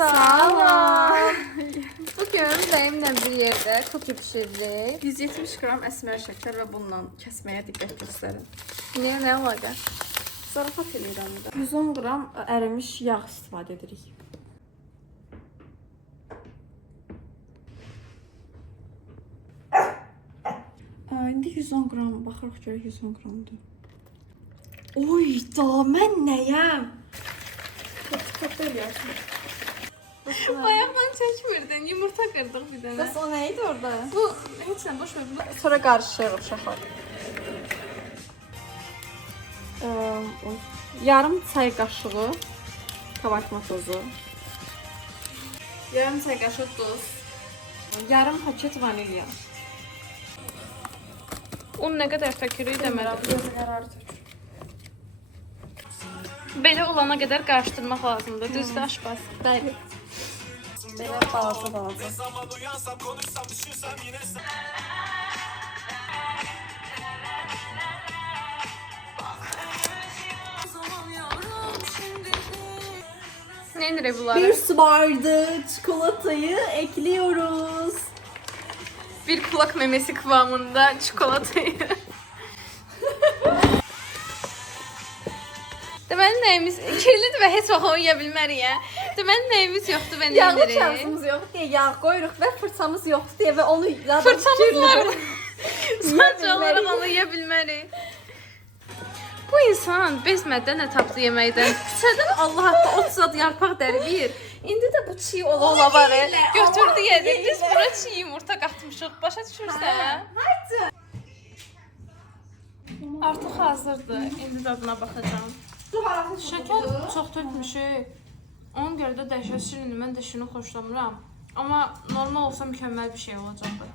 Salam. Bugün dayımla bir yerdə kuki pişirdik. 170 qram əsmər şəkər və bununla kəsməyə diqqət göstərin. Ne olacaq? Zarafat edirəm də. 110 qram ərimiş yağ istifadə edirik. İndi 110 qram, baxırıq görək 110 qramdır. Oy, da mən nəyəm? Çok eləyərsin. Ayaqdan çəkmirdin, yumurta qırdıq bir dənə. Bəs o nə idi orada? Bu, heç nə, boş ver. Sonra qarışırıq uşaqlar. Yarım çay qaşığı kabartma tozu. Yarım çay qaşığı duz. Yarım paket vanilya. Un nə qədər tökürük demədim. Gözü qərarı tökür. Belə olana qədər qarışdırmaq lazımdır. Düzdür aşpaz? Bəli. Belə balaca. Ne indirək bunları? Bir su bardağı çikolatayı ekliyoruz. Bir kulak memesi kıvamında çikolatayı. Deməli nəyimiz kirlidir və heç vaxt onu yeyə bilmərik ya. Deməli nəyimiz yoxdur və nə Yağlı edirik? çarşımız yoxdur deyə yağ qoyuruq və fırçamız yoxdur deyə və onu Fırçamız var. Sadəcə olaraq onu yeyə bilmərik. Bu insan bezmədən nə tapdı yeməkdən? Küçədən Allah haqqı 30 ad yarpaq dəribir. İndi də bu çiğ ola var. Götürdü yedi. Biz bura çiğ yumurta qatmışıq. Başa düşürsən? Artıq hazırdır. İndi dadına baxacağam. Şəkər çox tökmüşük. Ona görə də dəhşət şirindir. Mən də şirini xoşlamıram. Amma normal olsa mükəmməl bir şey olacaqdı.